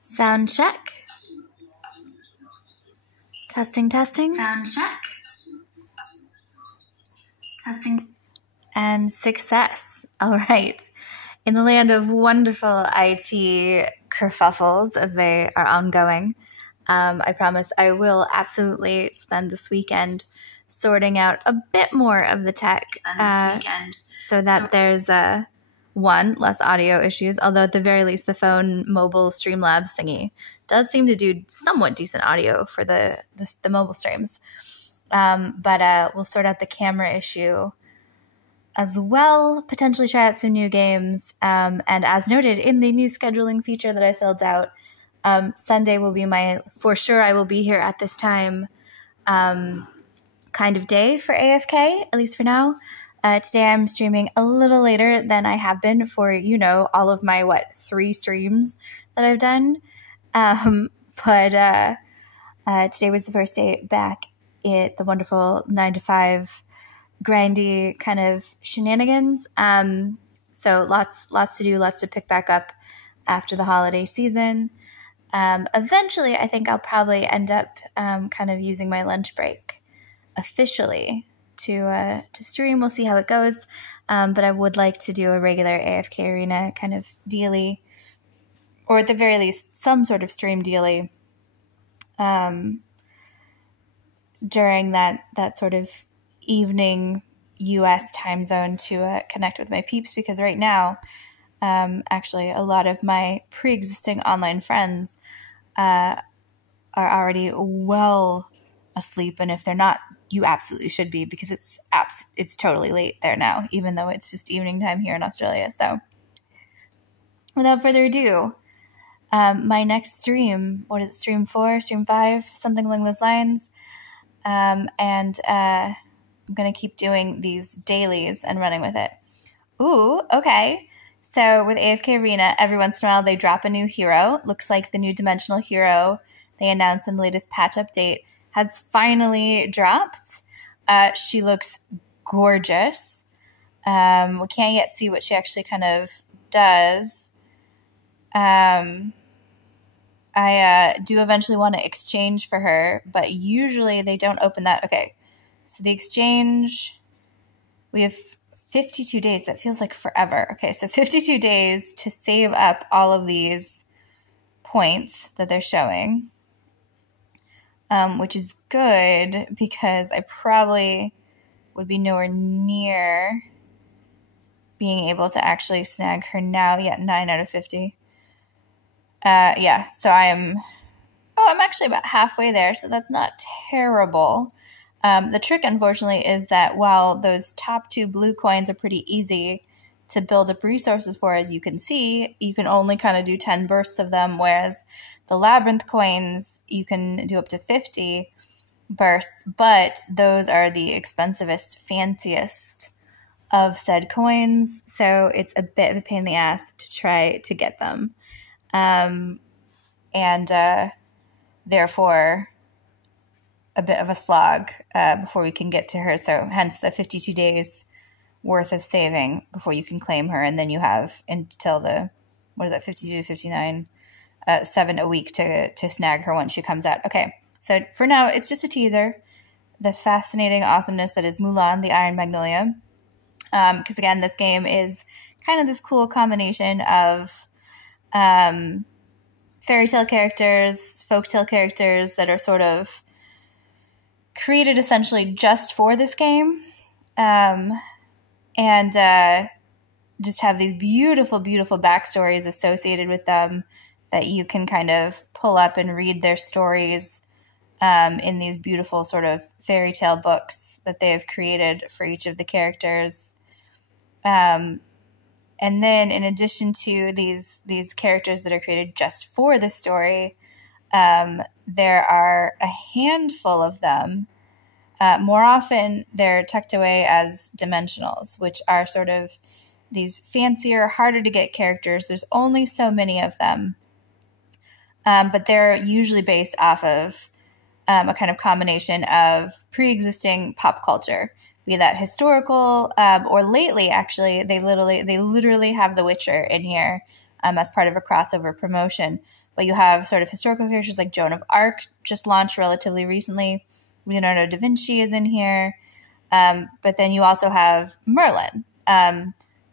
Sound check. Testing. Sound check. Testing. And success. All right. In the land of wonderful IT kerfuffles as they are ongoing, I promise I will absolutely spend this weekend sorting out a bit more of the tech so that there's less audio issues, although at the very least the phone mobile Streamlabs thingy does seem to do somewhat decent audio for the mobile streams. But we'll sort out the camera issue as well, potentially try out some new games. And as noted in the new scheduling feature that I filled out, Sunday will be for sure I will be here at this time kind of day for AFK, at least for now. Today I'm streaming a little later than I have been for, all of my, 3 streams that I've done. But today was the first day back at the wonderful 9 to 5 grindy kind of shenanigans. So lots to do, lots to pick back up after the holiday season. Eventually, I think I'll probably end up kind of using my lunch break officially to stream. We'll see how it goes. But I would like to do a regular AFK Arena kind of dealy, or at the very least, some sort of stream dealy during that sort of evening U.S. time zone to connect with my peeps, because right now, actually, a lot of my pre-existing online friends are already well asleep, and if they're not, you absolutely should be, because it's totally late there now, even though it's just evening time here in Australia. So, without further ado, my next stream, what is it, stream 4, stream 5, something along those lines, and I'm going to keep doing these dailies and running with it. Ooh, okay. So with AFK Arena, every once in a while they drop a new hero. Looks like the new dimensional hero they announced in the latest patch update has finally dropped. She looks gorgeous. We can't yet see what she actually kind of does. I do eventually want to exchange for her, but usually they don't open that. Okay. So the exchange, we have 52 days. That feels like forever. Okay, so 52 days to save up all of these points that they're showing, which is good because I probably would be nowhere near being able to actually snag her now. Yeah, 9 out of 50. Yeah, so I'm actually about halfway there, so that's not terrible. The trick, unfortunately, is that while those top 2 blue coins are pretty easy to build up resources for, as you can see, you can only kind of do 10 bursts of them, whereas the labyrinth coins, you can do up to 50 bursts, but those are the expensivest, fanciest of said coins, so it's a bit of a pain in the ass to try to get them. Therefore, a bit of a slog before we can get to her. So hence the 52 days worth of saving before you can claim her. And then you have until 52 to 59, 7 a week to snag her once she comes out. Okay, so for now, it's just a teaser. The fascinating awesomeness that is Mulan, the Iron Magnolia. Because again, this game is kind of this cool combination of fairy tale characters, folktale characters that are sort of created essentially just for this game, and just have these beautiful, beautiful backstories associated with them that you can kind of pull up and read their stories in these beautiful sort of fairy tale books that they have created for each of the characters. And then in addition to these characters that are created just for the story, there are a handful of them. More often, they're tucked away as dimensionals, which are sort of these fancier, harder to get characters. There's only so many of them, but they're usually based off of a kind of combination of pre-existing pop culture, be that historical or lately, actually, they literally have The Witcher in here as part of a crossover promotion. But you have sort of historical characters like Joan of Arc, just launched relatively recently. Leonardo da Vinci is in here. But then you also have Merlin,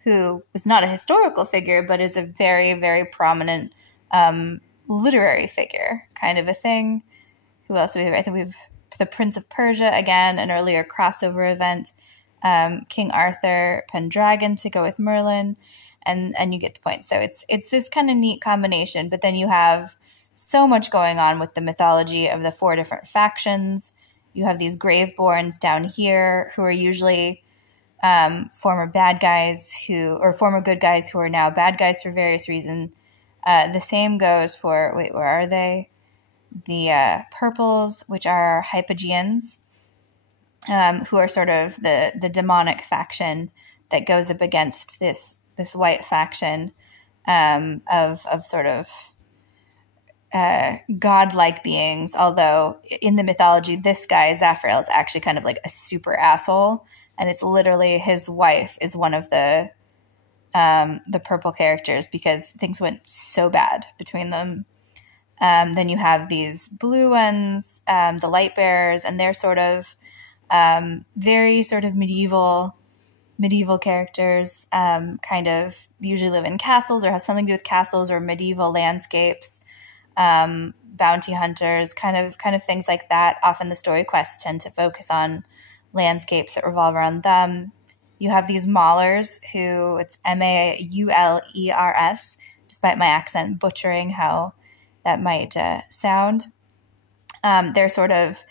who was not a historical figure, but is a very, very prominent literary figure kind of a thing. Who else do we have? I think we have the Prince of Persia, again, an earlier crossover event. King Arthur, Pendragon to go with Merlin, and you get the point. So it's this kind of neat combination, but then you have so much going on with the mythology of the 4 different factions. You have these Graveborns down here who are usually former bad guys or former good guys who are now bad guys for various reasons. The same goes for, where are they? The purples, which are Hypogeans, who are sort of the demonic faction that goes up against this white faction of sort of godlike beings. Although in the mythology, this guy, Zafrael, is actually kind of like a super asshole, and it's literally his wife is one of the purple characters because things went so bad between them. Then you have these blue ones, the light bearers, and they're sort of very sort of medieval characters, kind of usually live in castles or have something to do with castles or medieval landscapes, bounty hunters, kind of things like that. Often the story quests tend to focus on landscapes that revolve around them. You have these maulers, who it's Maulers, despite my accent butchering how that might sound. They're sort of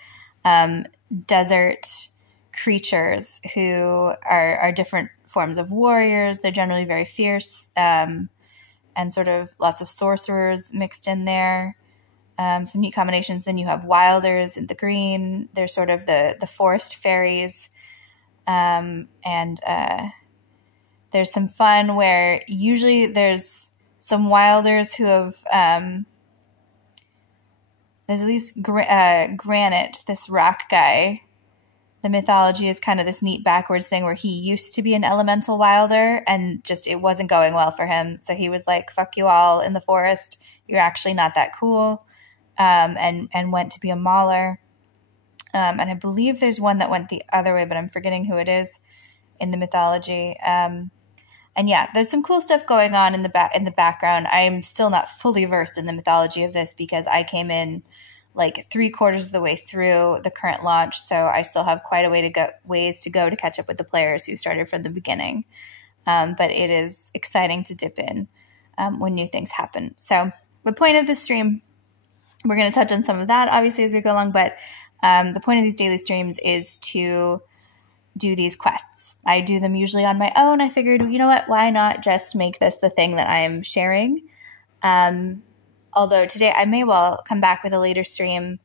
desert creatures who are different forms of warriors. They're generally very fierce, and sort of lots of sorcerers mixed in there. Some neat combinations. Then you have wilders in the green. They're sort of the forest fairies. And there's some fun where usually there's some wilders who have there's at least Granite, this rock guy. The mythology is kind of this neat backwards thing where he used to be an elemental wilder and just it wasn't going well for him. So he was like, fuck you all in the forest. You're actually not that cool. And went to be a mauler. And I believe there's one that went the other way, but I'm forgetting who it is in the mythology. And yeah, there's some cool stuff going on in the background. I'm still not fully versed in the mythology of this because I came in like 3/4 of the way through the current launch, so I still have quite a ways to go to catch up with the players who started from the beginning. But it is exciting to dip in when new things happen. So the point of this stream, we're going to touch on some of that obviously as we go along, but the point of these daily streams is to do these quests. I do them usually on my own. I figured, you know what, why not just make this the thing that I'm sharing? Although today I may well come back with a later stream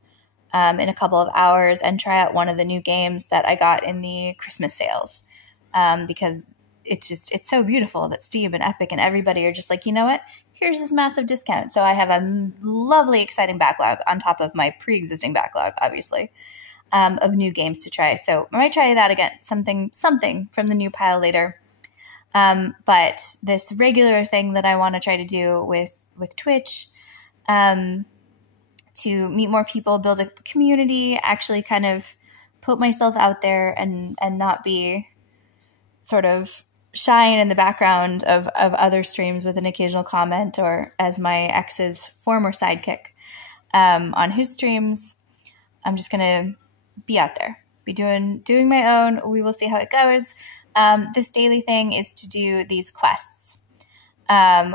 in a couple of hours and try out one of the new games that I got in the Christmas sales, because it's so beautiful that Steve and Epic and everybody are just like, you know what, here's this massive discount. So I have a lovely, exciting backlog on top of my pre-existing backlog, obviously, of new games to try. So I might try that again, something from the new pile later. But this regular thing that I want to try to do with Twitch, to meet more people, build a community, actually kind of put myself out there and not be sort of shine in the background of other streams with an occasional comment, or as my ex's former sidekick on his streams, I'm just going to be out there, be doing my own. We will see how it goes. This daily thing is to do these quests,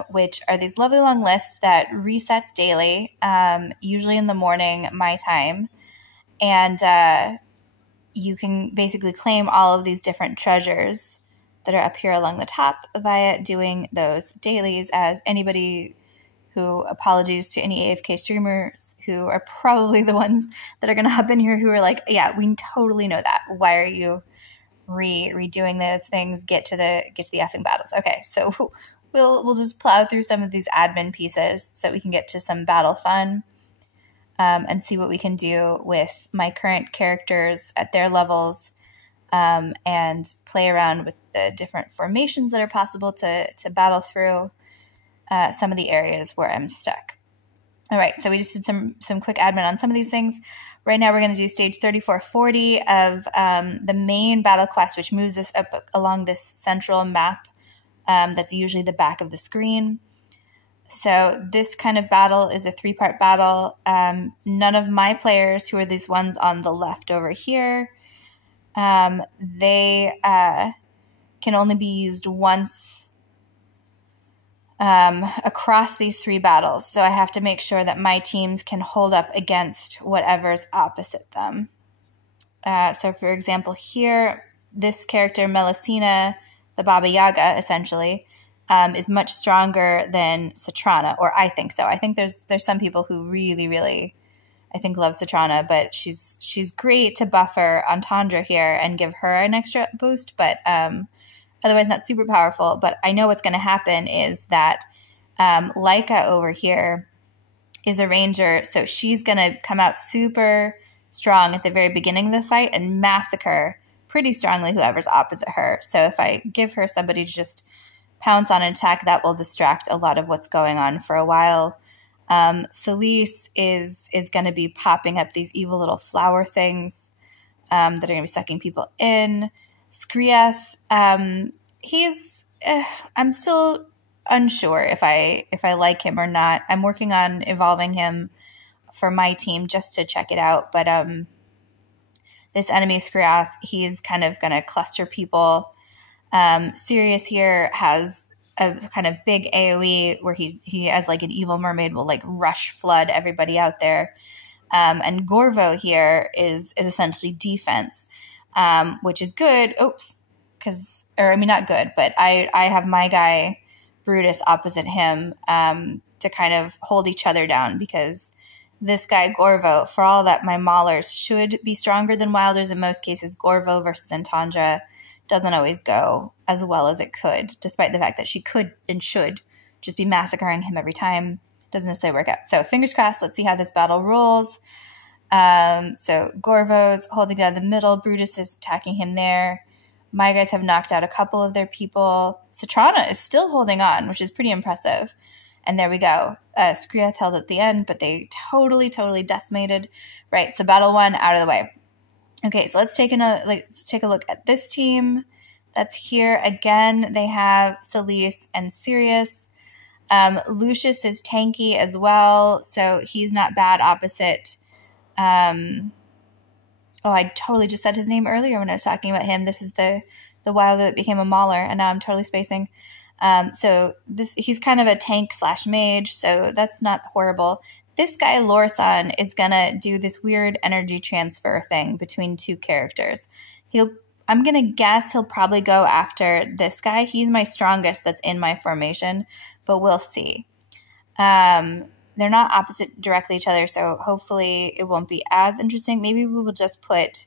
which are these lovely long lists that resets daily, usually in the morning, my time. And you can basically claim all of these different treasures that are up here along the top via doing those dailies. As anybody who, apologies to any AFK streamers who are probably the ones that are going to hop in here who are like, yeah, we totally know that. Why are you redoing those things? Get to the effing battles. Okay, so we'll just plow through some of these admin pieces so that we can get to some battle fun. and see what we can do with my current characters at their levels, and play around with the different formations that are possible to battle through some of the areas where I'm stuck. All right, so we just did some quick admin on some of these things. Right now we're going to do stage 3440 of the main battle quest, which moves us up along this central map that's usually the back of the screen. So this kind of battle is a 3-part battle. None of my players, who are these ones on the left over here, they can only be used once across these 3 battles. So I have to make sure that my teams can hold up against whatever's opposite them. So for example, here, this character, Melusina, the Baba Yaga, essentially, is much stronger than Citrana, or I think so. I think there's some people who really, really, I think, love Citrana, but she's great to buffer Entendre here and give her an extra boost, but otherwise not super powerful. But I know what's going to happen is that Laika over here is a ranger, so she's going to come out super strong at the very beginning of the fight and massacre pretty strongly whoever's opposite her. So if I give her somebody to just pounce on an attack, that will distract a lot of what's going on for a while. Celise is going to be popping up these evil little flower things that are going to be sucking people in. Skrieth, I'm still unsure if I like him or not. I'm working on evolving him for my team just to check it out. But this enemy Skrieth, he's kind of going to cluster people. Sirius here has a kind of big AoE where he as like an evil mermaid will like rush flood everybody out there. And Gorvo here is essentially defense, which is good. Not good, but I have my guy Brutus opposite him to kind of hold each other down, because this guy Gorvo, for all that my maulers should be stronger than wilders in most cases, Gorvo versus Entendre doesn't always go as well as it could, despite the fact that she could and should just be massacring him every time. Doesn't necessarily work out. So fingers crossed, let's see how this battle rolls. So Gorvo's holding down the middle. Brutus is attacking him there. My guys have knocked out a couple of their people. Citrana is still holding on, which is pretty impressive. And there we go. Skrieth held at the end, but they totally decimated. Right, so battle 1 out of the way. Okay, so let's take a look at this team that's here. Again, they have Celise and Sirius. Lucius is tanky as well, so he's not bad opposite. I totally just said his name earlier when I was talking about him. This is the wilder that became a mauler, and now I'm totally spacing. So he's kind of a tank / mage, so that's not horrible. This guy, Lorsan, is going to do this weird energy transfer thing between 2 characters. I'm going to guess he'll probably go after this guy. He's my strongest that's in my formation, but we'll see. They're not opposite directly each other, so hopefully it won't be as interesting. Maybe we will just put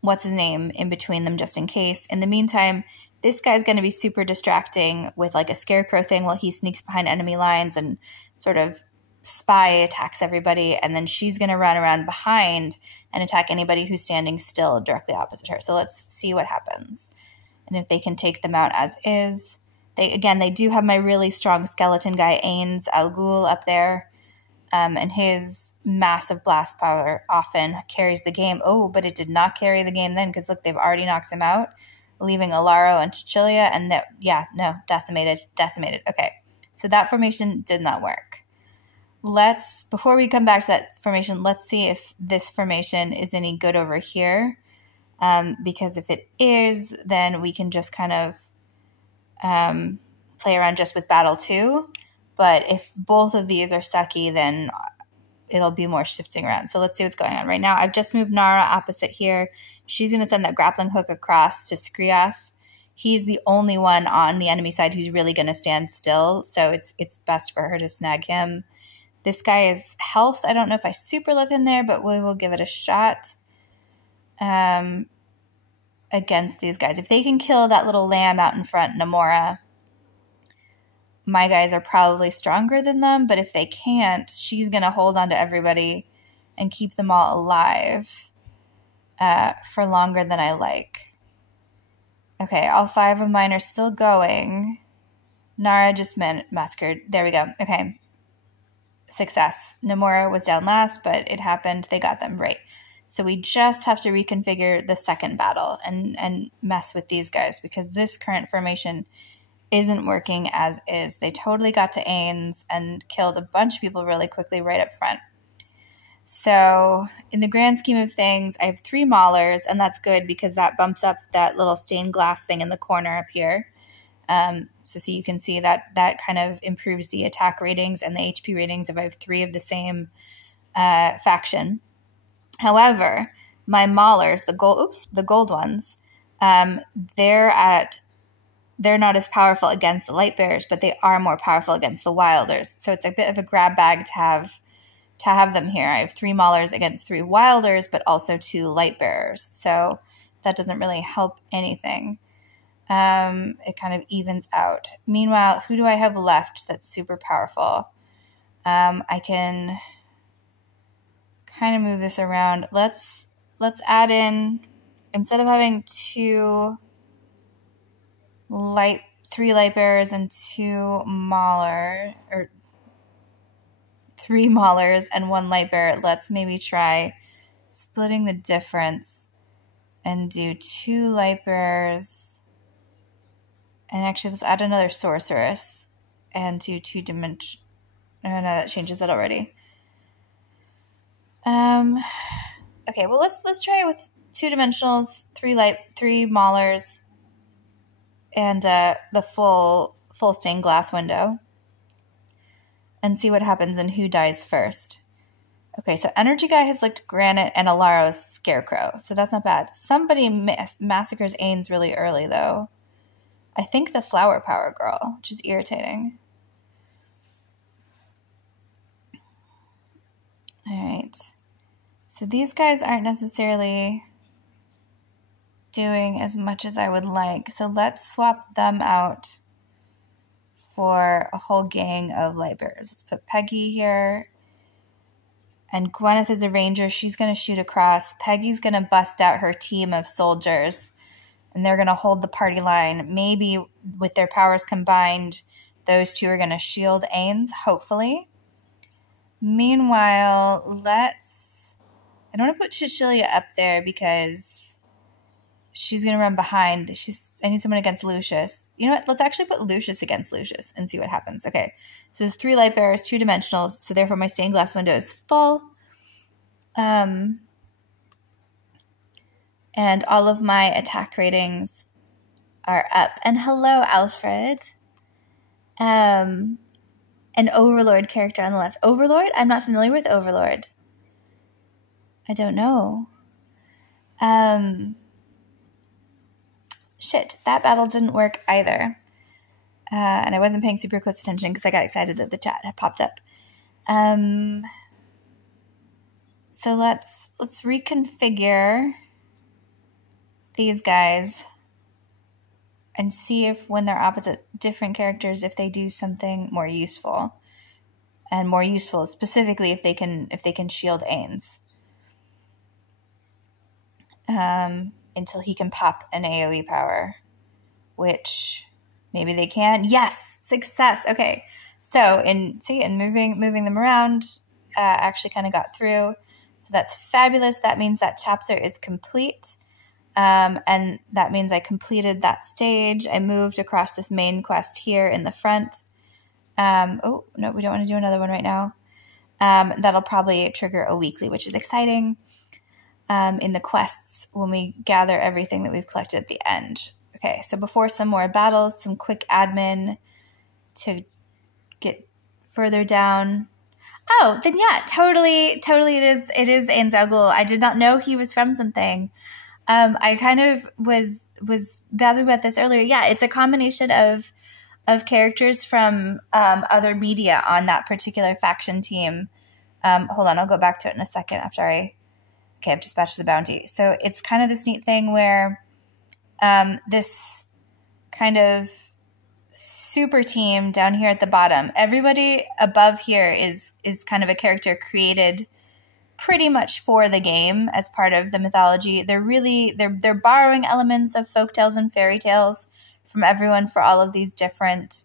what's his name in between them just in case. In the meantime, this guy's going to be super distracting with like a scarecrow thing while he sneaks behind enemy lines and sort of spy attacks everybody. And then she's going to run around behind and attack anybody who's standing still directly opposite her. So let's see what happens. And if they can take them out as is. They do have my really strong skeleton guy, Ains Al Ghul, up there. And his massive blast power often carries the game. Oh, but it did not carry the game then, because look, they've already knocked him out, leaving Alaro and Cecilia, and decimated. Okay, so that formation did not work. Before we come back to that formation, let's see if this formation is any good over here, because if it is, then we can just kind of play around just with battle 2, but if both of these are sucky, then it'll be more shifting around. So let's see what's going on. Right now, I've just moved Nara opposite here. She's going to send that grappling hook across to Skrieth. He's the only one on the enemy side who's really going to stand still, so it's best for her to snag him. This guy is health. I don't know if I super love him there, but we will give it a shot against these guys. If they can kill that little lamb out in front, Namora, my guys are probably stronger than them, but if they can't, she's going to hold on to everybody and keep them all alive for longer than I like. Okay, all 5 of mine are still going. Nara just massacred. There we go. Okay. Success. Nomura was down last, but it happened. They got them. Right. So we just have to reconfigure the second battle and mess with these guys because this current formation isn't working as is. They totally got to Ains and killed a bunch of people really quickly right up front. So in the grand scheme of things, I have 3 Maulers, and that's good because that bumps up that little stained glass thing in the corner up here. So you can see that kind of improves the attack ratings and the HP ratings if I have 3 of the same faction. However, my Maulers, the gold ones, they're not as powerful against the light bearers, but they are more powerful against the wilders. So it's a bit of a grab bag to have them here. I have 3 Maulers against 3 wilders, but also 2 light bearers. So that doesn't really help anything. It kind of evens out. Meanwhile, who do I have left that's super powerful? I can kind of move this around. Let's add in, instead of having 3 light bearers and 3 Maulers and 1 light bearer, let's maybe try splitting the difference and do 2 light bearers. And actually, let's add another sorceress and do 2-dimension. Oh, no, that changes it already. Okay, well, let's try it with 2 dimensionals, 3 Maulers, and the full stained glass window, and see what happens and who dies first. Okay, so Energy Guy has licked Granite and Alaro's Scarecrow, so that's not bad. Somebody massacres Ains really early, though. I think the Flower Power Girl, which is irritating. All right. So these guys aren't necessarily doing as much as I would like. So let's swap them out for a whole gang of light bearers. Let's put Peggy here. And Gwyneth is a ranger. She's going to shoot across. Peggy's going to bust out her team of soldiers. And they're going to hold the party line. Maybe with their powers combined, those 2 are going to shield Ains, hopefully. Meanwhile, I don't want to put Cecilia up there because she's going to run behind. I need someone against Lucius. You know what? Let's actually put Lucius against Lucius and see what happens. Okay. So there's 3 light bearers, 2 dimensionals. So therefore my stained glass window is full. And all of my attack ratings are up. And hello, Alfred. An Overlord character on the left. Overlord? I'm not familiar with Overlord. I don't know. Shit, that battle didn't work either. And I wasn't paying super close attention because I got excited that the chat had popped up. So let's reconfigure these guys and see if when they're opposite different characters, if they do something more useful. And more useful specifically if they can shield Ains. Until he can pop an AoE power, which maybe they can. Yes, success. Okay, so in moving them around, actually kind of got through. So that's fabulous. That means that chapter is complete, and that means I completed that stage. I moved across this main quest here in the front. Oh no, we don't want to do another one right now. That'll probably trigger a weekly, which is exciting. In the quests when we gather everything that we've collected at the end. Okay, so before some more battles, some quick admin to get further down. Oh, then yeah, totally it is Ain Zalgul. I did not know he was from something. I kind of was babbling about this earlier. Yeah, it's a combination of characters from other media on that particular faction team. Hold on, I'll go back to it in a second after Okay, I've dispatched the bounty. So it's kind of this neat thing where this kind of super team down here at the bottom. Everybody above here is kind of a character created pretty much for the game as part of the mythology. They're borrowing elements of folktales and fairy tales from everyone for all of these different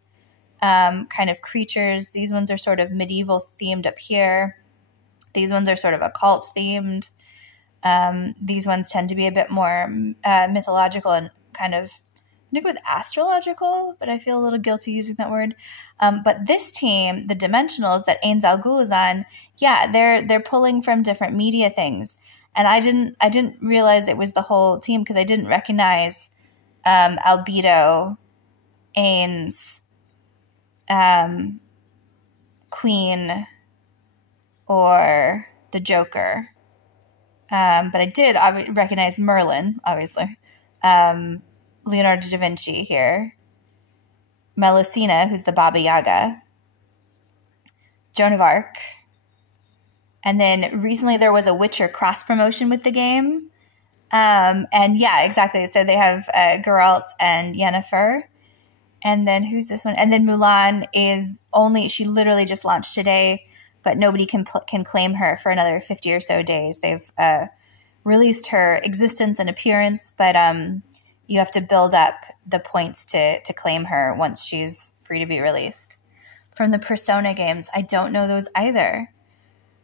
kind of creatures. These ones are sort of medieval themed up here. These ones are sort of occult themed. These ones tend to be a bit more mythological and kind of nick with astrological, but I feel a little guilty using that word. But this team, the Dimensionals that Ains Al Ghul is on, yeah, they're pulling from different media things, and I didn't realize it was the whole team because I didn't recognize Albedo, Ains, Queen, or the Joker. But I did recognize Merlin, obviously. Leonardo da Vinci here. Melusina, who's the Baba Yaga. Joan of Arc. And then recently there was a Witcher cross promotion with the game. And yeah, exactly. So they have Geralt and Yennefer. And then who's this one? And then Mulan she literally just launched today, but nobody can claim her for another 50 or so days. They've released her existence and appearance, but you have to build up the points to claim her once she's free to be released. From the Persona games, I don't know those either.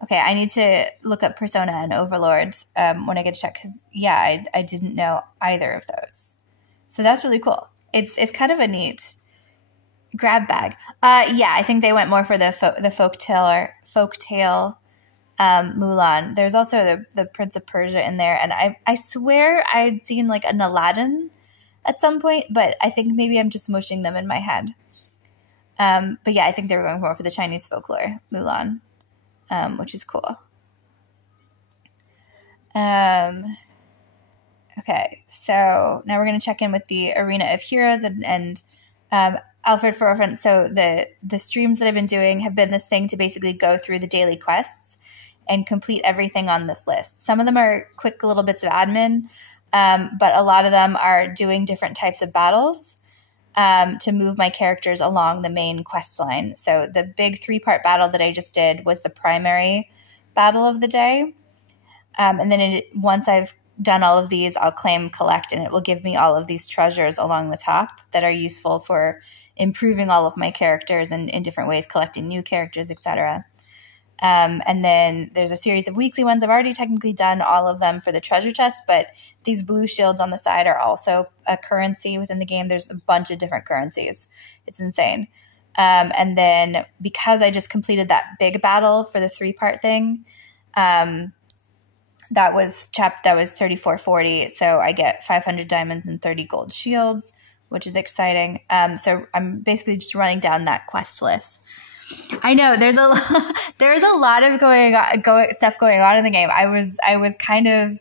Okay, I need to look up Persona and Overlords when I get to check, because, yeah, I didn't know either of those. So that's really cool. It's kind of a neat grab bag. Yeah, I think they went more for the folktale Mulan. There's also the Prince of Persia in there, and I swear I'd seen like an Aladdin at some point, but I think maybe I'm just mushing them in my head. But yeah, I think they were going more for the Chinese folklore Mulan, which is cool. Okay, so now we're going to check in with the Arena of Heroes and Alfred for reference. So the streams that I've been doing have been this thing to basically go through the daily quests and complete everything on this list. Some of them are quick little bits of admin, but a lot of them are doing different types of battles to move my characters along the main quest line. So the big 3-part battle that I just did was the primary battle of the day. And then once I've done all of these, I'll claim collect, and it will give me all of these treasures along the top that are useful for improving all of my characters and in different ways, collecting new characters, etc. And then there's a series of weekly ones. I've already technically done all of them for the treasure chest, but these blue shields on the side are also a currency within the game. There's a bunch of different currencies. It's insane. And then because I just completed that big battle for the 3-part thing, that was 3440. So I get 500 diamonds and 30 gold shields, which is exciting. So I'm basically just running down that quest list. I know there's a lot of stuff going on in the game. I was kind of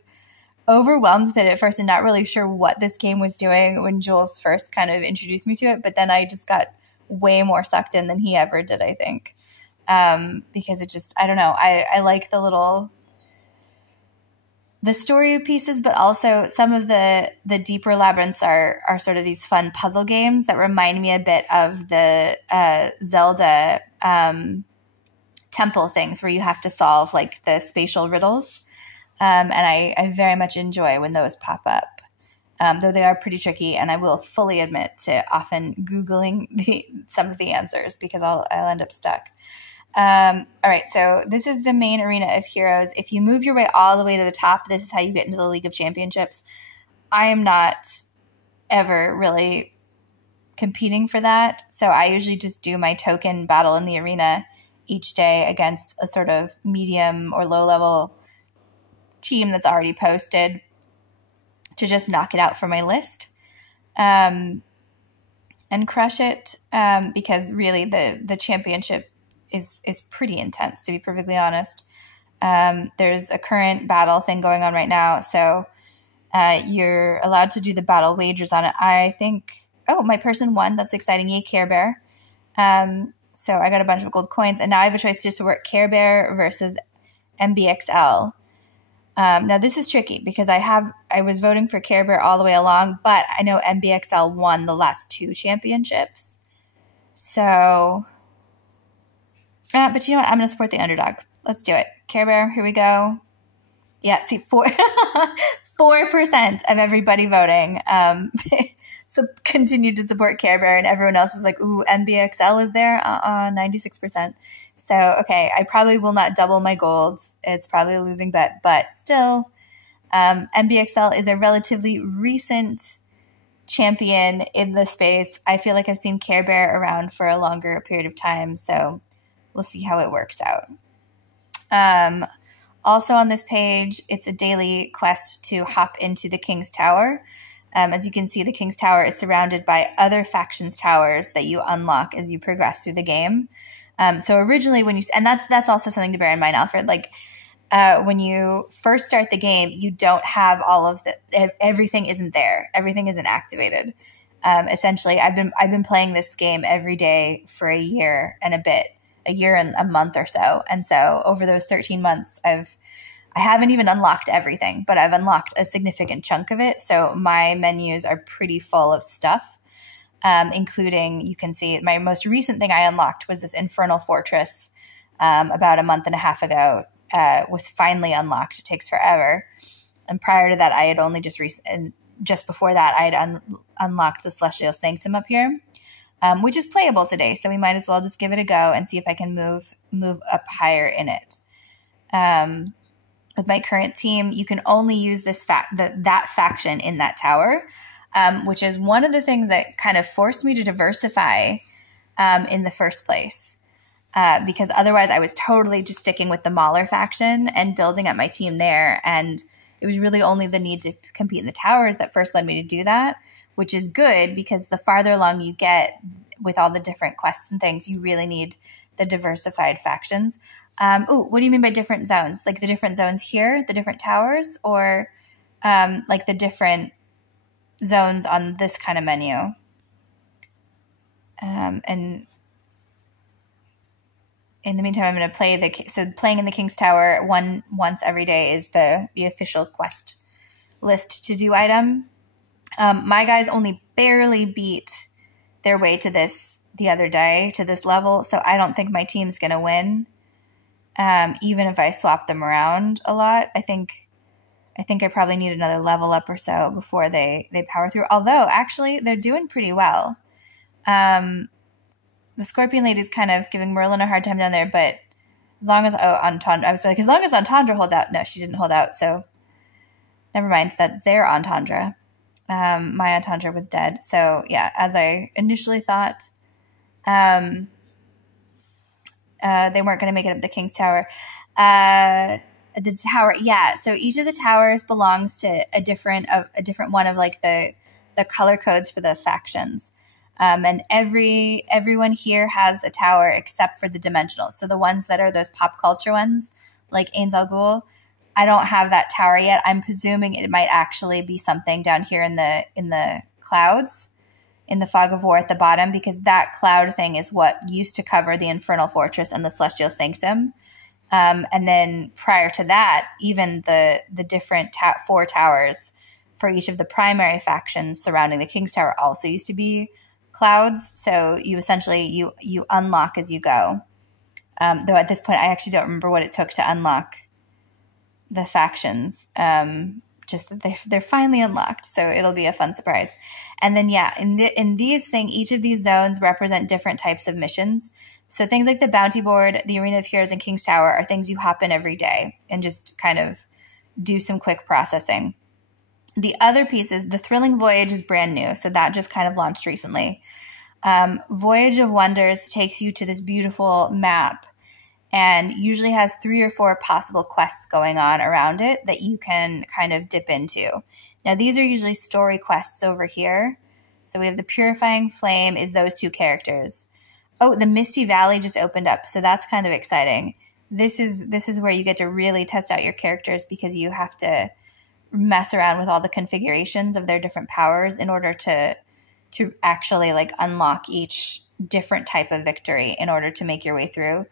overwhelmed with it at first and not really sure what this game was doing when Jules first kind of introduced me to it. But then I just got way more sucked in than he ever did, I think, because it just, I don't know. I like the story pieces, but also some of the deeper labyrinths are sort of these fun puzzle games that remind me a bit of the Zelda temple things where you have to solve like the spatial riddles. And I very much enjoy when those pop up, though they are pretty tricky. And I will fully admit to often Googling some of the answers because I'll end up stuck. All right, so this is the main Arena of Heroes. If you move your way all the way to the top, this is how you get into the League of Championships. I am not ever really competing for that, so I usually just do my token battle in the arena each day against a sort of medium or low-level team that's already posted to just knock it out for my list and crush it, because really the championship is pretty intense, to be perfectly honest. There's a current battle thing going on right now, so you're allowed to do the battle wagers on it. I think, my person won. That's exciting. Yay, Care Bear. So I got a bunch of gold coins, and now I have a choice just to work Care Bear versus MBXL. Now this is tricky because I was voting for Care Bear all the way along, but I know MBXL won the last 2 championships. So, but you know what? I'm going to support the underdog. Let's do it. Care Bear, here we go. Yeah, see, 4% of everybody voting so continued to support Care Bear, and everyone else was like, ooh, MBXL is there? 96%. So, okay, I probably will not double my golds. It's probably a losing bet, but still, MBXL is a relatively recent champion in the space. I feel like I've seen Care Bear around for a longer period of time, so we'll see how it works out. Also on this page, it's a daily quest to hop into the King's Tower. As you can see, the King's Tower is surrounded by other factions' towers that you unlock as you progress through the game. So originally and that's also something to bear in mind, Alfred, like when you first start the game, you don't have all of everything isn't there. Everything isn't activated. Essentially, I've been playing this game every day for a year and a bit. A year and a month or so. And so over those 13 months, I haven't even unlocked everything, but I've unlocked a significant chunk of it. So my menus are pretty full of stuff, including, you can see my most recent thing I unlocked was this Infernal Fortress about a month and a half ago, was finally unlocked. It takes forever. And prior to that, I had only just before that, I had unlocked the Celestial Sanctum up here. Which is playable today, so we might as well just give it a go and see if I can move up higher in it. With my current team, you can only use that faction in that tower, which is one of the things that kind of forced me to diversify in the first place. Because otherwise I was totally just sticking with the Mauler faction and building up my team there, and it was really only the need to compete in the towers that first led me to do that. Which is good because the farther along you get with all the different quests and things, you really need the diversified factions. What do you mean by different zones? Like the different zones here, the different towers, or like the different zones on this kind of menu? And in the meantime, I'm going to play playing in the King's Tower once every day is the official quest list to do item. My guys only barely beat their way to this the other day, to this level, so I don't think my team's going to win, even if I swap them around a lot. I think I probably need another level up or so before they power through, although actually they're doing pretty well. The Scorpion Lady's kind of giving Merlin a hard time down there, but as long as Entendre, I was like, as long as Entendre holds out. No, she didn't hold out, so never mind. That's their Entendre. My Entendre was dead. So yeah, as I initially thought, they weren't going to make it up the King's Tower. The tower, yeah. So each of the towers belongs to a different one of like the color codes for the factions. And everyone here has a tower except for the dimensional. So the ones that are those pop culture ones, like Ain Al Ghul, I don't have that tower yet. I'm presuming it might actually be something down here in the clouds, in the fog of war at the bottom, because that cloud thing is what used to cover the Infernal Fortress and the Celestial Sanctum. And then prior to that, even the different 4 towers for each of the primary factions surrounding the King's Tower also used to be clouds. So you essentially you unlock as you go. Though at this point, I actually don't remember what it took to unlock the factions, just that they're finally unlocked, so it'll be a fun surprise. And then yeah, in these things, each of these zones represent different types of missions. So things like the Bounty Board, the Arena of Heroes, and King's Tower are things you hop in every day and just kind of do some quick processing. The other pieces, the Thrilling Voyage is brand new, so that just kind of launched recently. Voyage of Wonders takes you to this beautiful map and usually has 3 or 4 possible quests going on around it that you can kind of dip into. Now, these are usually story quests over here. So we have the Purifying Flame is those 2 characters. Oh, the Misty Valley just opened up, so that's kind of exciting. This is where you get to really test out your characters because you have to mess around with all the configurations of their different powers in order to actually like unlock each different type of victory in order to make your way through.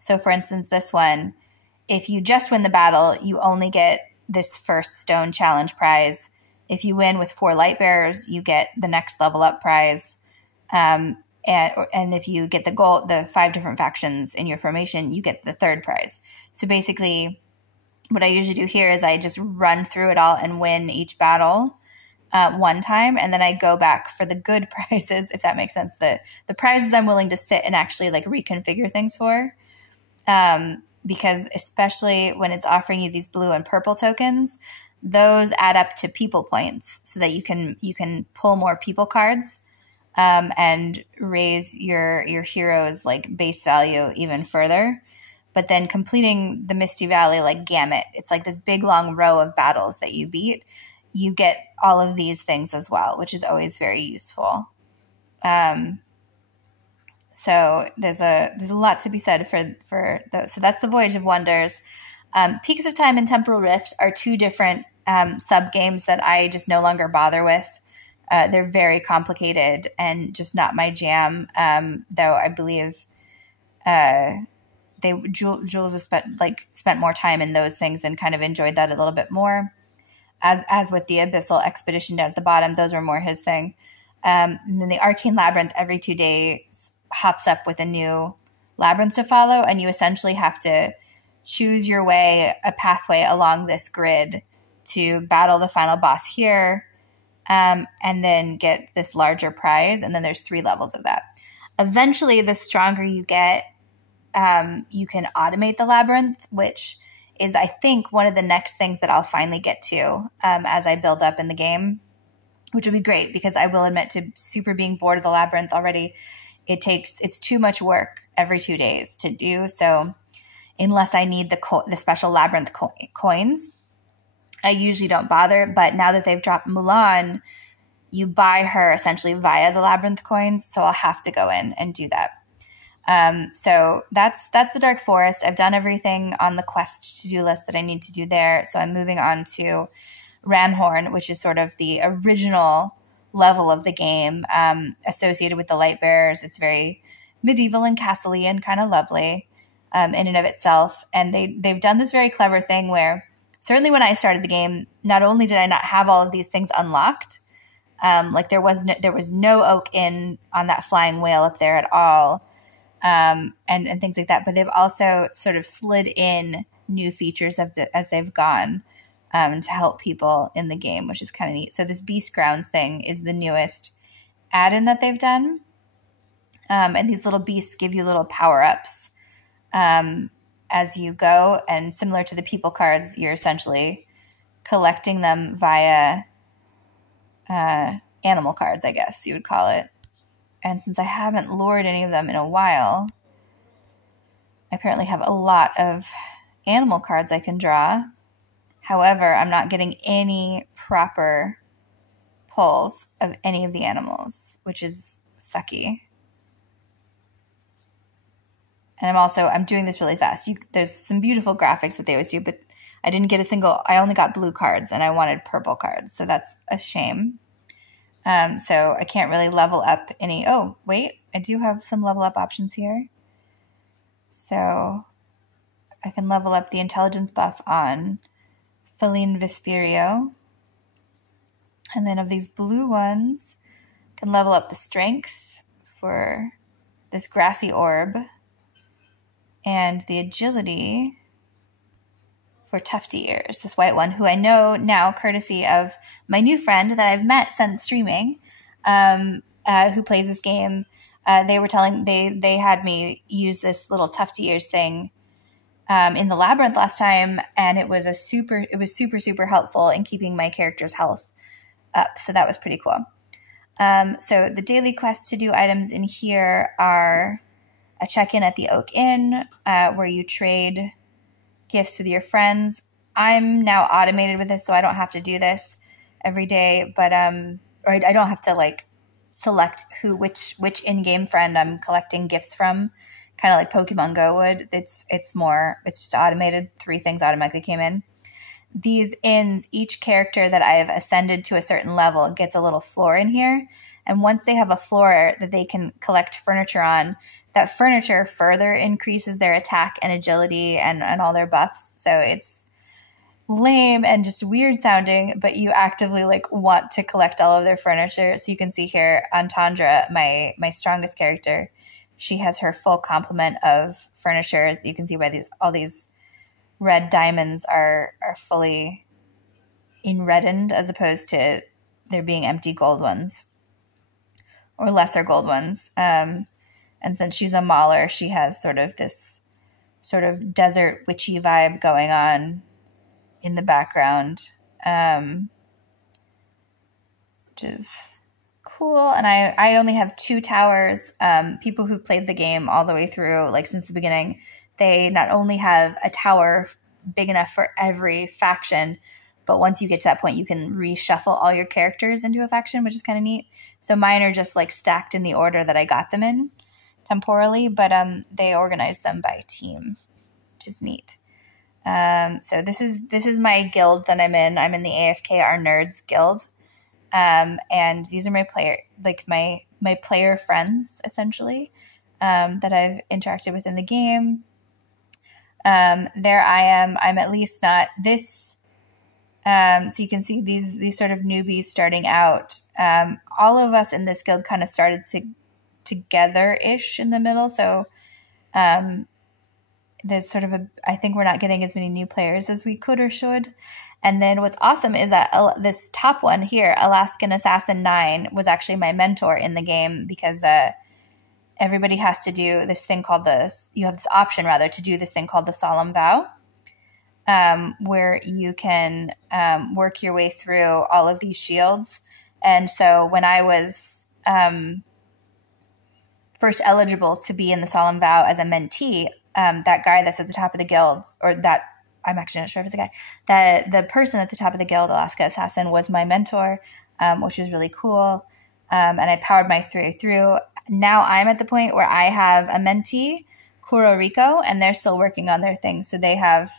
So for instance, this one, if you just win the battle, you only get this first stone challenge prize. If you win with 4 light bearers, you get the next level up prize. and if you get the 5 different factions in your formation, you get the 3rd prize. So basically, what I usually do here is I just run through it all and win each battle one time, and then I go back for the good prizes, if that makes sense. The prizes I'm willing to sit and actually like reconfigure things for, because especially when it's offering you these blue and purple tokens, those add up to people points, so that you can pull more people cards. And raise your hero's like base value even further. But then completing the Misty Valley like gamut, it's like this big long row of battles that you beat. You get all of these things as well, which is always very useful. So there's a lot to be said for those. So that's the Voyage of Wonders. Peaks of Time and Temporal Rift are 2 different sub games that I just no longer bother with. They're very complicated and just not my jam. Though I believe Jules has spent more time in those things and kind of enjoyed that a little bit more. As with the Abyssal Expedition down at the bottom, those were more his thing. And then the Arcane Labyrinth every 2 days hops up with a new labyrinth to follow, and you essentially have to choose your way, a pathway along this grid to battle the final boss here. And then get this larger prize, and then there's 3 levels of that. Eventually, the stronger you get, you can automate the labyrinth, which is, I think, one of the next things that I'll finally get to as I build up in the game, which will be great, because I will admit to super being bored of the labyrinth already. It's too much work every 2 days to do, so unless I need the special labyrinth coins, I usually don't bother. But now that they've dropped Mulan, you buy her essentially via the labyrinth coins, so I'll have to go in and do that. So that's the Dark Forest. I've done everything on the quest to-do list that I need to do there, so I'm moving on to Ranhorn, which is sort of the original level of the game, associated with the Lightbearers. It's very medieval and castle-y and kind of lovely in and of itself. And they've done this very clever thing where, certainly when I started the game, not only did I not have all of these things unlocked, like there was no Oak Inn on that flying whale up there at all, and things like that. But they've also sort of slid in new features as they've gone to help people in the game, which is kind of neat. So this Beast Grounds thing is the newest add-in that they've done, and these little beasts give you little power-ups as you go, and similar to the people cards, you're essentially collecting them via animal cards, I guess you would call it. And since I haven't lured any of them in a while, I apparently have a lot of animal cards I can draw. However, I'm not getting any proper pulls of any of the animals, which is sucky. And I'm doing this really fast. There's some beautiful graphics that they always do, but I didn't get I only got blue cards and I wanted purple cards. So that's a shame. So I can't really level up any. Oh, wait, I do have some level up options here. So I can level up the intelligence buff on Feline Vesperio. And then of these blue ones, I can level up the strength for this grassy orb, and the agility for Tufty Ears, this white one, who I know now courtesy of my new friend that I've met since streaming, who plays this game. They were telling, they had me use this little Tufty Ears thing in the labyrinth last time, and it was super, super helpful in keeping my character's health up. So that was pretty cool. So the daily quest to do items in here are a check-in at the Oak Inn, where you trade gifts with your friends. I'm now automated with this, so I don't have to do this every day, but or I don't have to like select which in-game friend I'm collecting gifts from, kind of like Pokemon Go would. It's just automated. 3 things automatically came in. These inns, each character that I've ascended to a certain level gets a little floor in here, and once they have a floor that they can collect furniture on, that furniture further increases their attack and agility and all their buffs. So lame and just weird sounding, but you actively like want to collect all of their furniture. So you can see here, Antandra, my strongest character, she has her full complement of furniture. You can see by all these red diamonds are fully in-reddened as opposed to there being empty gold ones or lesser gold ones. And since she's a mauler, she has sort of this sort of desert witchy vibe going on in the background, which is cool. And I only have 2 towers. People who played the game all the way through, like since the beginning, they not only have a tower big enough for every faction, but once you get to that point, you can reshuffle all your characters into a faction, which is kind of neat. So mine are just like stacked in the order that I got them in temporally, but they organize them by team, which is neat. So this is my guild that I'm in. I'm in the AFK Our Nerds guild. And these are my player friends, essentially, that I've interacted with in the game. There I am. I'm at least not this. So you can see these sort of newbies starting out. All of us in this guild kind of started together-ish in the middle. So, there's sort of I think we're not getting as many new players as we could or should. And then what's awesome is that this top one here, Alaskan Assassin 9, was actually my mentor in the game because everybody has to do this thing called you have this option rather to do this thing called the Solemn Vow, where you can work your way through all of these shields. And so when I was first eligible to be in the Solemn Vow as a mentee, that guy that's at the top of the guild, or that I'm actually not sure if it's a guy, that the person at the top of the guild, Alaska Assassin, was my mentor, which was really cool. And I powered my way through. Now I'm at the point where I have a mentee, Kuro Rico, and they're still working on their things. So they have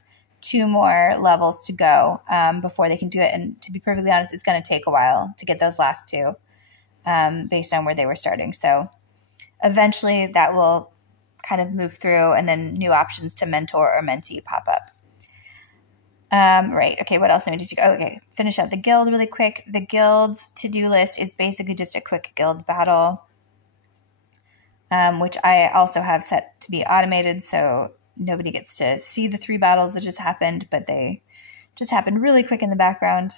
2 more levels to go before they can do it. And to be perfectly honest, it's going to take a while to get those last 2 based on where they were starting. So eventually that will kind of move through, and then new options to mentor or mentee pop up. Right. Okay. What else do we need to go? Okay. Finish out the guild really quick. The guild's to-do list is basically just a quick guild battle, which I also have set to be automated. So nobody gets to see the 3 battles that just happened, but they just happened really quick in the background.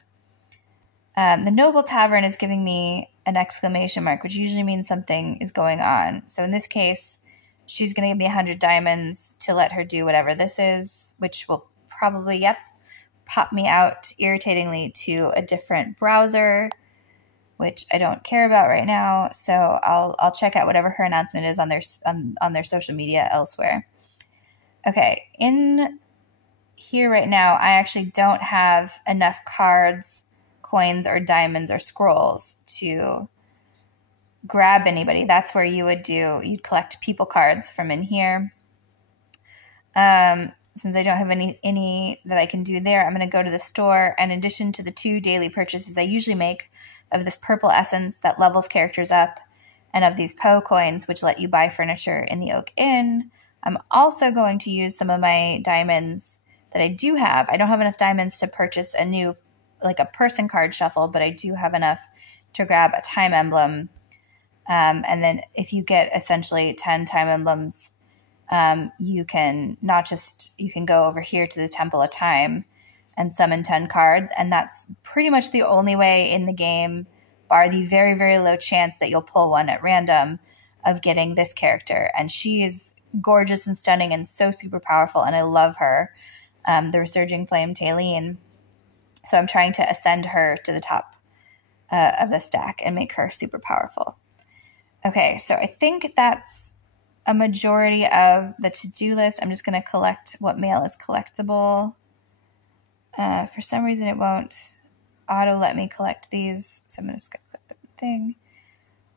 The Noble Tavern is giving me an exclamation mark, which usually means something is going on. So in this case, she's going to give me 100 diamonds to let her do whatever this is, which will probably, pop me out irritatingly to a different browser, which I don't care about right now. So I'll check out whatever her announcement is on their social media elsewhere. Okay, in here right now, I actually don't have enough cards, coins, or diamonds or scrolls to grab anybody. That's where you'd collect people cards from in here. Since I don't have any that I can do there, I'm going to go to the store. And in addition to the 2 daily purchases I usually make of this purple essence that levels characters up, and of these Poe coins, which let you buy furniture in the Oak Inn, I'm also going to use some of my diamonds that I do have. I don't have enough diamonds to purchase a new, like a person card shuffle, but I do have enough to grab a time emblem. And then if you get essentially 10 time emblems, you can go over here to the Temple of Time and summon 10 cards. And that's pretty much the only way in the game, bar the very, very low chance that you'll pull one at random, of getting this character. And she is gorgeous and stunning and so super powerful. And I love her, the Resurging Flame Taline. So I'm trying to ascend her to the top of the stack and make her super powerful. Okay, so I think that's a majority of the to-do list. I'm just going to collect what mail is collectible. For some reason, it won't auto let me collect these, so I'm just going to click the thing,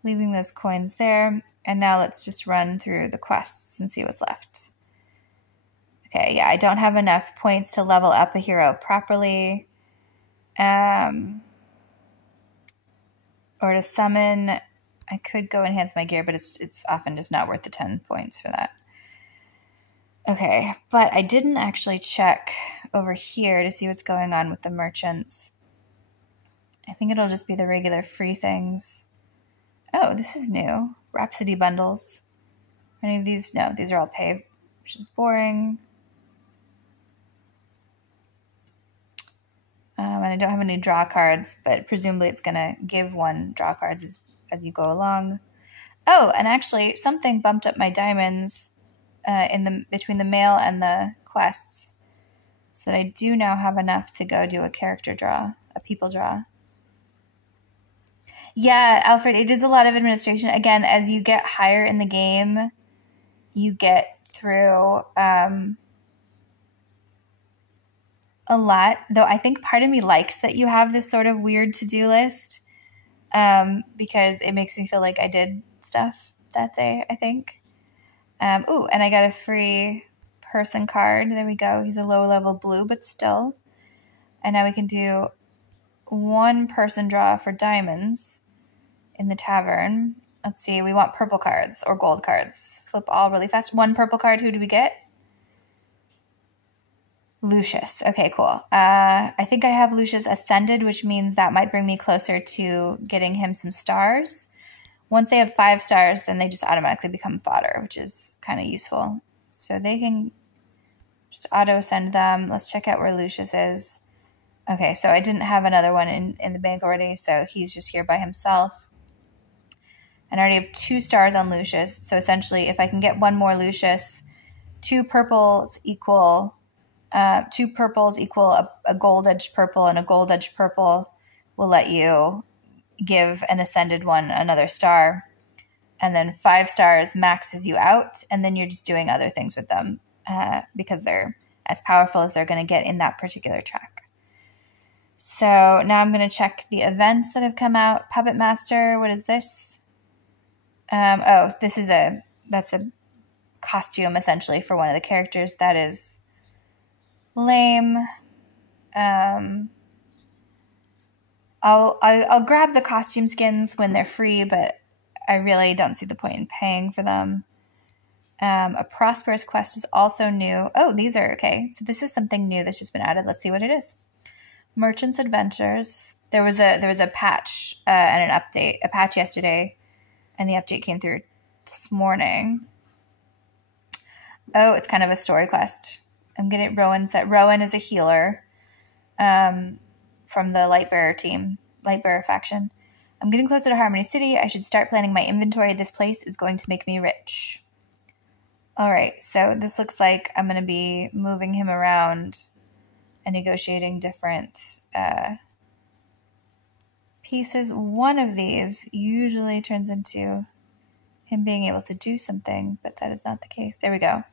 leaving those coins there. And now let's just run through the quests and see what's left. Okay, yeah, I don't have enough points to level up a hero properly. Or to summon, I could go enhance my gear, but it's often just not worth the 10 points for that. Okay, but I didn't actually check over here to see what's going on with the merchants. I think it'll just be the regular free things. Oh, this is new. Rhapsody bundles. Any of these? No, these are all paid, which is boring. And I don't have any draw cards, but presumably it's going to give one draw cards as you go along. Oh, and actually something bumped up my diamonds between the mail and the quests, so that I do now have enough to go do a character draw, a people draw. Yeah, Alfred, it is a lot of administration. Again, as you get higher in the game, you get through a lot, though I think part of me likes that you have this sort of weird to-do list because it makes me feel like I did stuff that day, I think. Ooh, and I got a free person card. There we go. He's a low-level blue, but still. And now we can do one person draw for diamonds in the tavern. Let's see. We want purple cards or gold cards. Flip all really fast. One purple card. Who do we get? Lucius. Okay, cool. I think I have Lucius ascended, which means that might bring me closer to getting him some stars. Once they have 5 stars, then they just automatically become fodder, which is kind of useful. So they can just auto-ascend them. Let's check out where Lucius is. Okay, so I didn't have another one in the bank already, so he's just here by himself. And I already have 2 stars on Lucius. So essentially, if I can get one more Lucius, 2 purples equal a gold-edged purple, and a gold-edged purple will let you give an ascended one another star. And then 5 stars maxes you out, and then you're just doing other things with them because they're as powerful as they're going to get in that particular track. So now I'm going to check the events that have come out. Puppet Master, what is this? That's a costume essentially for one of the characters. That is lame. I'll grab the costume skins when they're free, but I really don't see the point in paying for them. A prosperous quest is also new. Oh, these are okay. So this is something new that's just been added. Let's see what it is. Merchant's Adventures. There was a patch and an update. A patch yesterday, and the update came through this morning. Oh, it's kind of a story quest. I'm getting Rowan set. Rowan is a healer from the Lightbearer team, Lightbearer faction. I'm getting closer to Harmony City. I should start planning my inventory. This place is going to make me rich. All right, so this looks like I'm going to be moving him around and negotiating different pieces. One of these usually turns into him being able to do something, but that is not the case. There we go.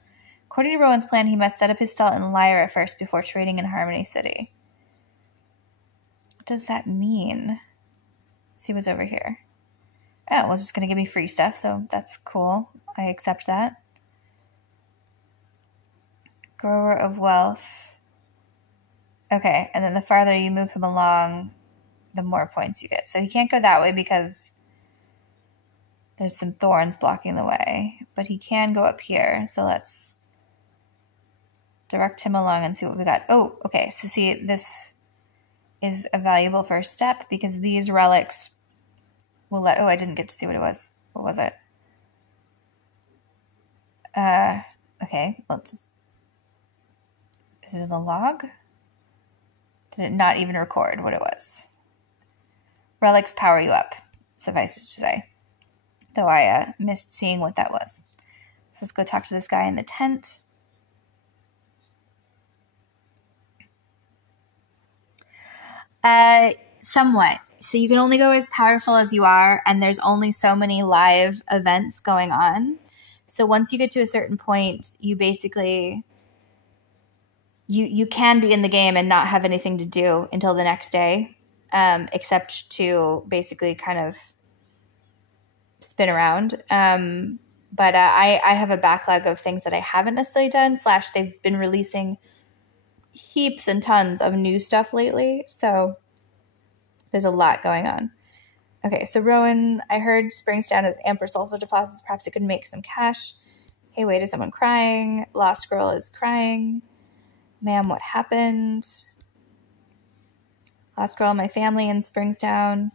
According to Rowan's plan, he must set up his stall in Lyra first before trading in Harmony City. What does that mean? Let's see what's over here. Oh, well, it's just going to give me free stuff, so that's cool. I accept that. Grower of Wealth. Okay, and then the farther you move him along, the more points you get. So he can't go that way because there's some thorns blocking the way, but he can go up here. So let's direct him along and see what we got. Oh, okay. So see, this is a valuable first step because these relics will let... Oh, I didn't get to see what it was. What was it? Okay. Well, just... Is it in the log? Did it not even record what it was? Relics power you up, suffice it to say. Though I missed seeing what that was. So let's go talk to this guy in the tent. Somewhat. So you can only go as powerful as you are, and there's only so many live events going on. So once you get to a certain point, you basically... You can be in the game and not have anything to do until the next day, except to basically kind of spin around. But I have a backlog of things that I haven't necessarily done, / they've been releasing heaps and tons of new stuff lately. So there's a lot going on. Okay, so Rowan, I heard Springstown has amper sulfur deposits. Perhaps it could make some cash. Hey, wait, is someone crying? Lost Girl is crying. Ma'am, what happened? Last girl in my family in Springstown.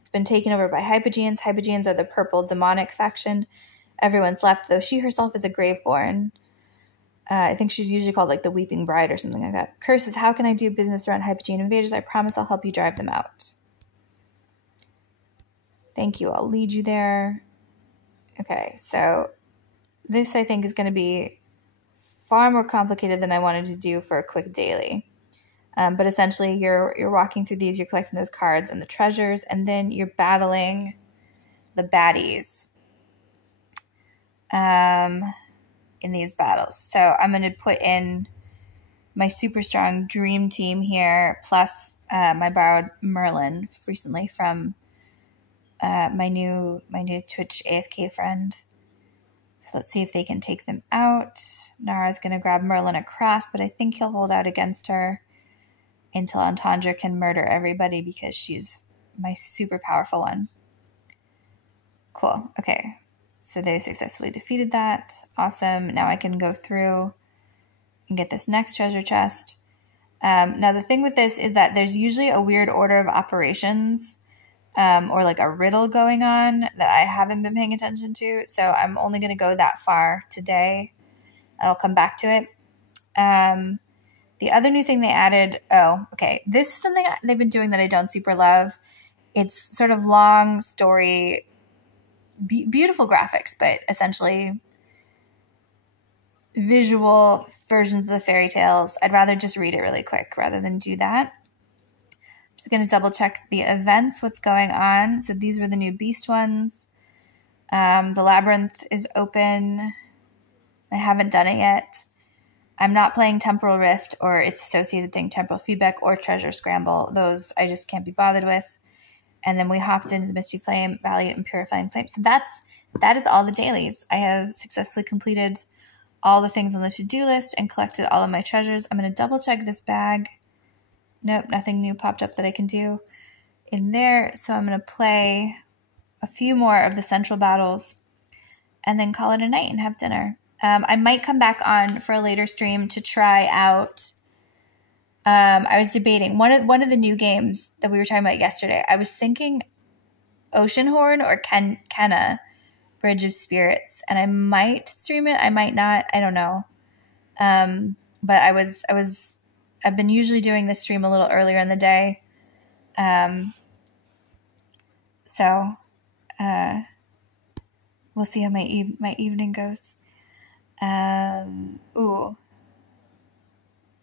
It's been taken over by Hypogeans. Hypogeans are the purple demonic faction. Everyone's left, though she herself is a Graveborn. I think she's usually called like the Weeping Bride or something like that. Curses, how can I do business around Hypogene invaders? I promise I'll help you drive them out. Thank you. I'll lead you there. Okay, so this I think is going to be far more complicated than I wanted to do for a quick daily. But essentially you're walking through these, you're collecting those cards and the treasures, and then you're battling the baddies in these battles. So I'm going to put in my super strong dream team here, plus my borrowed Merlin recently from my new Twitch AFK friend. So let's see if they can take them out. Nara's going to grab Merlin across, but I think he'll hold out against her until Antandra can murder everybody because she's my super powerful one. Cool. Okay. So they successfully defeated that. Awesome. Now I can go through and get this next treasure chest. Now the thing with this is that there's usually a weird order of operations or like a riddle going on that I haven't been paying attention to. So I'm only going to go that far today and I'll come back to it. The other new thing they added, this is something they've been doing that I don't super love. It's sort of long story, beautiful graphics, but essentially visual versions of the fairy tales. I'd rather just read it really quick rather than do that. I'm just going to double check the events, what's going on. So these were the new beast ones. The labyrinth is open. I haven't done it yet. I'm not playing Temporal Rift or its associated thing, Temporal Feedback or Treasure Scramble. Those I just can't be bothered with. And then we hopped into the Misty Flame, Valiant, and Purifying Flame. So that is all the dailies. I have successfully completed all the things on the to-do list and collected all of my treasures. I'm going to double check this bag. Nope, nothing new popped up that I can do in there. So I'm going to play a few more of the central battles and then call it a night and have dinner. I might come back on for a later stream to try out. I was debating one of the new games that we were talking about yesterday. I was thinking Oceanhorn or Kenna, Bridge of Spirits, and I might stream it. I might not. I don't know. But I've been usually doing this stream a little earlier in the day. So we'll see how my evening goes.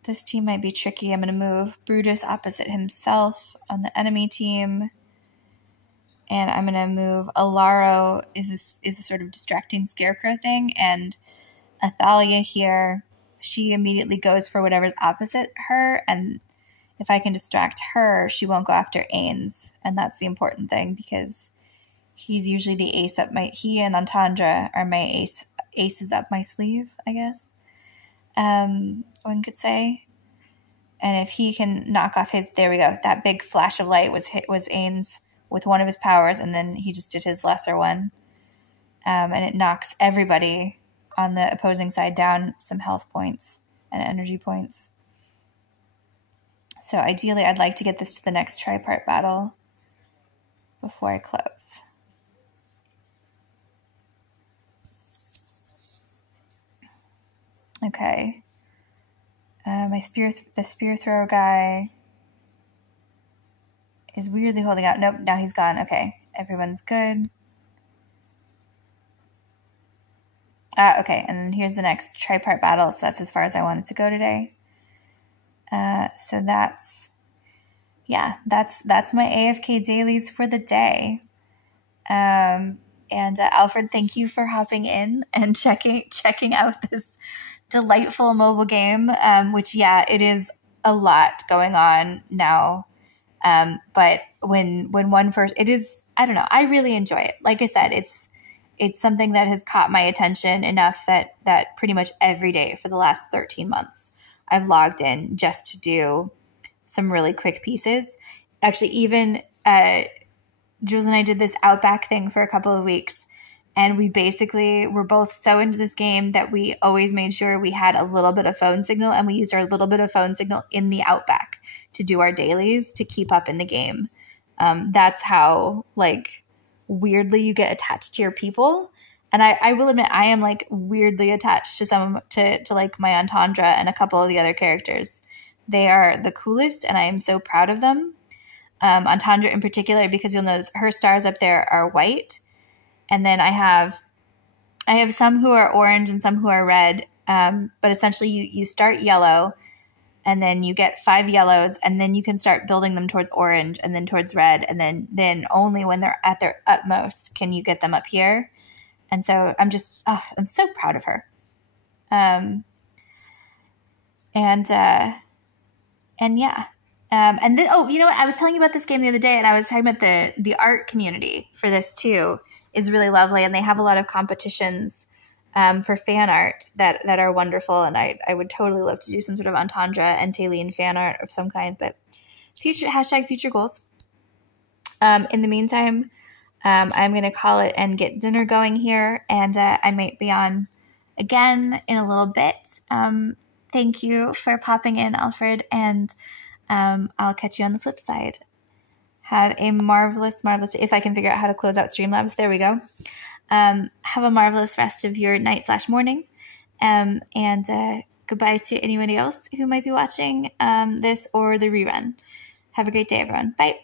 This team might be tricky. I'm going to move Brutus opposite himself on the enemy team. And I'm going to move Alaro is a sort of distracting scarecrow thing. And Athalia here, she immediately goes for whatever's opposite her. And if I can distract her, she won't go after Ains. And that's the important thing because he's usually the ace up he and Antandra are my aces up my sleeve, I guess. One could say. And if he can knock off there we go. That big flash of light was Ains with one of his powers, and then he just did his lesser one. And it knocks everybody on the opposing side down some health points and energy points. So ideally, I'd like to get this to the next tripart battle before I close. Okay. The spear thrower guy is weirdly holding out. Nope, now he's gone. Okay, everyone's good. Okay, and then here's the next tripart battle. So that's as far as I wanted to go today. So that's my AFK dailies for the day. And Alfred, thank you for hopping in and checking out this delightful mobile game, which it is a lot going on now. But when one first, it is, I don't know, I really enjoy it. Like I said, it's something that has caught my attention enough that pretty much every day for the last 13 months, I've logged in just to do some really quick pieces. Actually, even Jules and I did this Outback thing for a couple of weeks, And we basically were both so into this game that we always made sure we had a little bit of phone signal, and we used our little bit of phone signal in the outback to do our dailies to keep up in the game. That's how like weirdly you get attached to your people. And I will admit I am like weirdly attached to like my Entendre and a couple of the other characters. They are the coolest, and I am so proud of them. Entendre in particular, because you'll notice her stars up there are white. And then I have some who are orange and some who are red. But essentially you start yellow, and then you get 5 yellows, and then you can start building them towards orange and then towards red. And then only when they're at their utmost can you get them up here. And so I'm so proud of her. And yeah. And then, you know what? I was telling you about this game the other day, and I was talking about the art community for this too is really lovely. And they have a lot of competitions for fan art that are wonderful. And I would totally love to do some sort of Entendre and Taylene fan art of some kind, but future goals. In the meantime, I'm going to call it and get dinner going here, and I might be on again in a little bit. Thank you for popping in, Alfred, and I'll catch you on the flip side. Have a marvelous, marvelous day. If I can figure out how to close out Streamlabs, there we go. Have a marvelous rest of your night/morning, and goodbye to anybody else who might be watching this or the rerun. Have a great day, everyone. Bye.